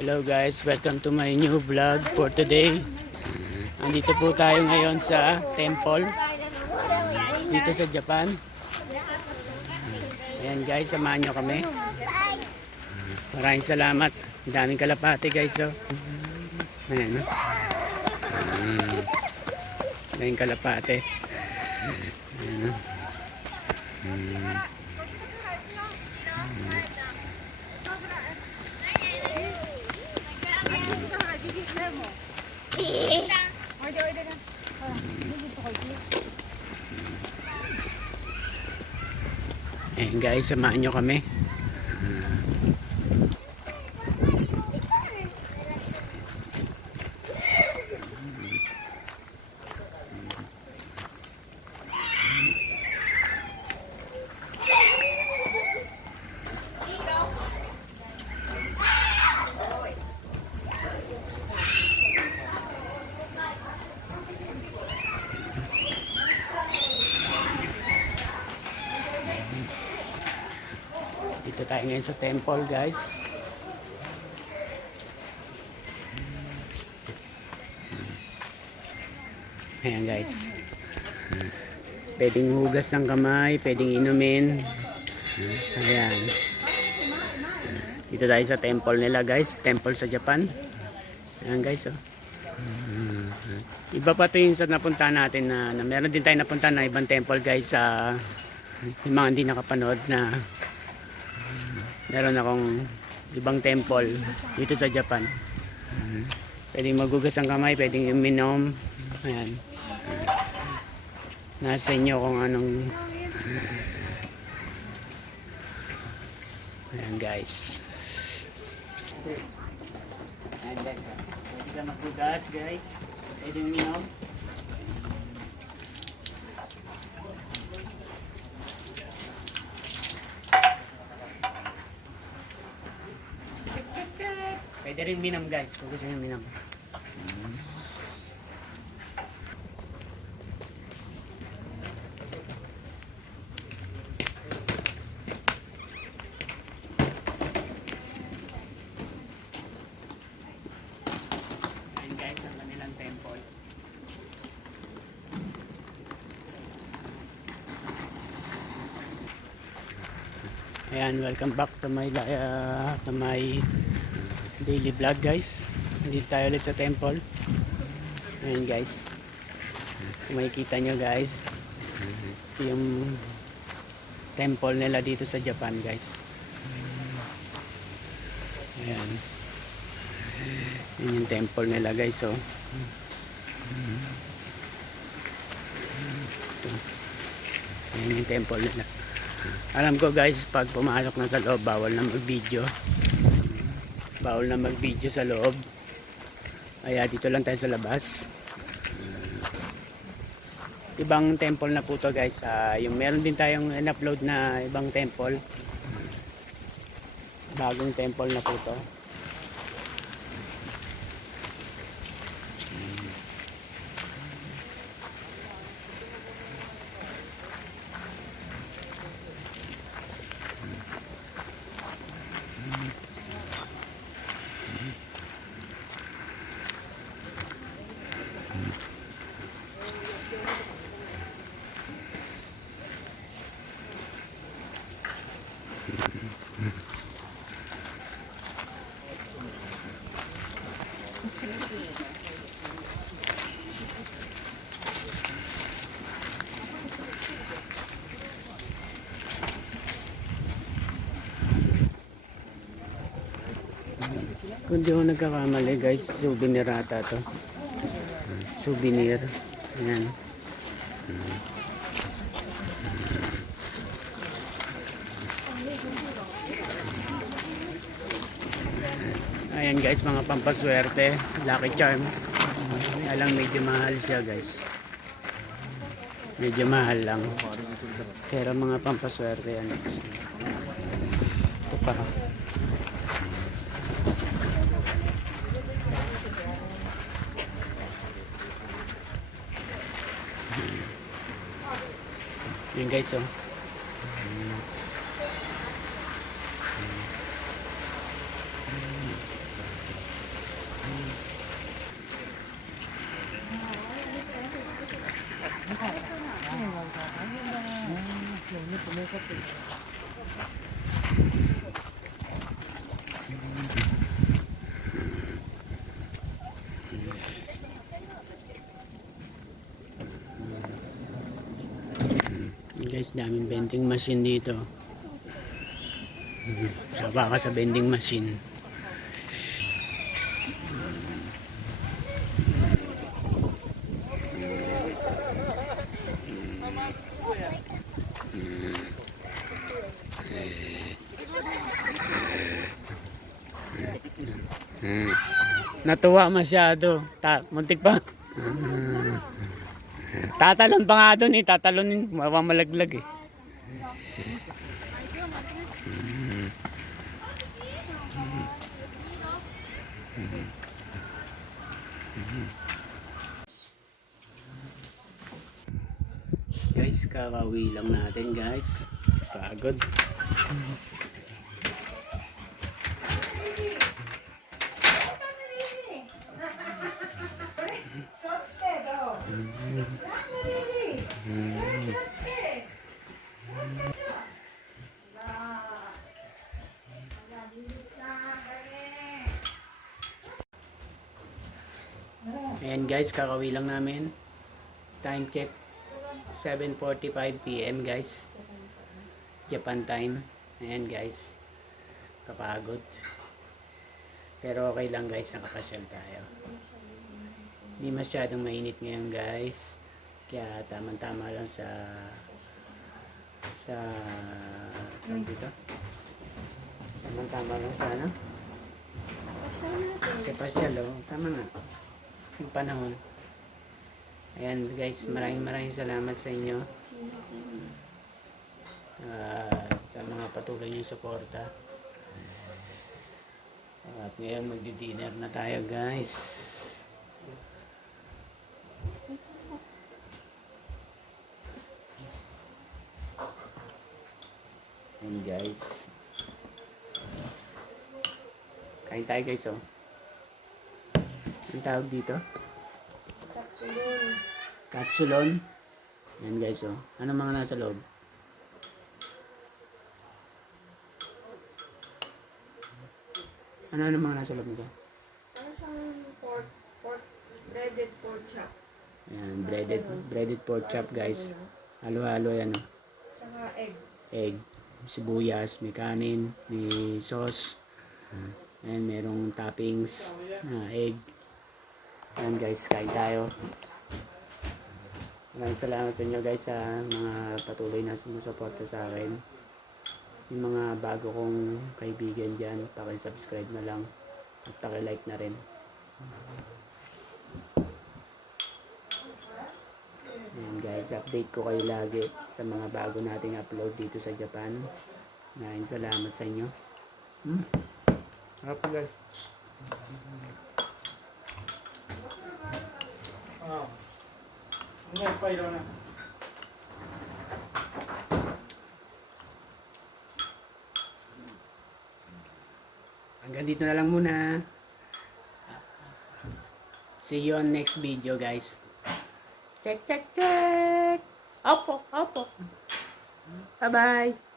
Hello guys, welcome to my new vlog for today. Andito po tayo ngayon sa temple dito sa Japan. Ayan guys, samahan nyo kami. Maraming salamat. Daming kalapate guys. Oh. Ayan. Daming kalapate. Ayan. Ayan guys, samahan nyo kami. Dito tayo ngayon sa temple guys. Ayan guys. Pwedeng hugas ng kamay, pwedeng inumin. Ayan. Dito tayo sa temple nila guys. Temple sa Japan. Ayan guys oh. Iba pa ito yung sa napunta natin na meron din tayo napunta na ibang temple guys sa yung mga hindi nakapanood na meron akong ibang temple dito sa Japan. Pwedeng magugas ang kamay, pwedeng uminom. Ayan. Nasa inyo kung anong ayan guys. Ayan guys. Pwede ka magugas guys. Pwedeng uminom. Pwede rin minam guys, kung gusto nyo minam. Ayan guys, ang kanilang temple. Ayan, welcome back to my daily vlog guys. Dito tayo ulit sa temple. Ayan guys, kung makikita nyo guys, yung temple nila dito sa Japan guys. Ayan, yun yung temple nila guys. So ayan yung temple nila. Alam ko guys, pag pumasok na sa loob, bawal na mag-video. Bawal na mag-video sa loob. Kaya dito lang tayo sa labas. Ibang temple na po to guys. Yung meron din tayong in-upload na ibang temple. Bagong temple na po to. Kung di ako nagkakamali guys, souvenir ata to. Souvenir. Ayan. Ayan guys, mga pampaswerte. Lucky charm. Alang medyo mahal siya guys. Medyo mahal lang. Pero mga pampaswerte yan guys. Ito pa. Yun guys oh. guys, daming vending machine dito. Sawa ka sa vending machine. Natuwa masyado. Muntik pa. Tatalon pa nga doon eh. Tatalonin. Mamalaglag eh. Guys, kakawi lang natin guys. Pagod. Ayan guys, kakawi lang namin. Time check 7:45 PM guys. Japan time. Ayan guys. Kapagod. Pero okay lang guys, nakapasyal tayo. Hindi masyadong mainit ngayon guys. Kaya tamang-tama lang sa dito. Tamang-tama lang sa ano? Sa pasyal oh. Tama nga. Yung panahon. Ayan guys, maraming salamat sa inyo. Sa mga patuloy niyong suporta. At ngayon magdi-dinner na tayo guys. Ayan guys. Kain tayo guys oh. Ang tawag dito? Katsulon. Katsulon. Ayan guys oh. Ano mga nasa loob? Ano mga nasa loob nito? Ano siyang breaded pork chop. Ayan, breaded pork chop guys. Halo-halo yan oh. Tsaka egg. Egg, sibuyas, may kanin, may sauce. Ayan, merong toppings na egg. Ayan guys, kain tayo. Maraming salamat sa inyo guys sa mga patuloy na sumusuporta sa akin. Yung mga bago kong kaibigan dyan, paki-subscribe na lang at paki-like na rin. Ayan guys, update ko kayo lagi sa mga bago nating upload dito sa Japan. Maraming salamat sa inyo. Harap po guys. Nag-fire na. Hanggang dito na lang muna. See you on next video guys. Check. Opo. Bye bye.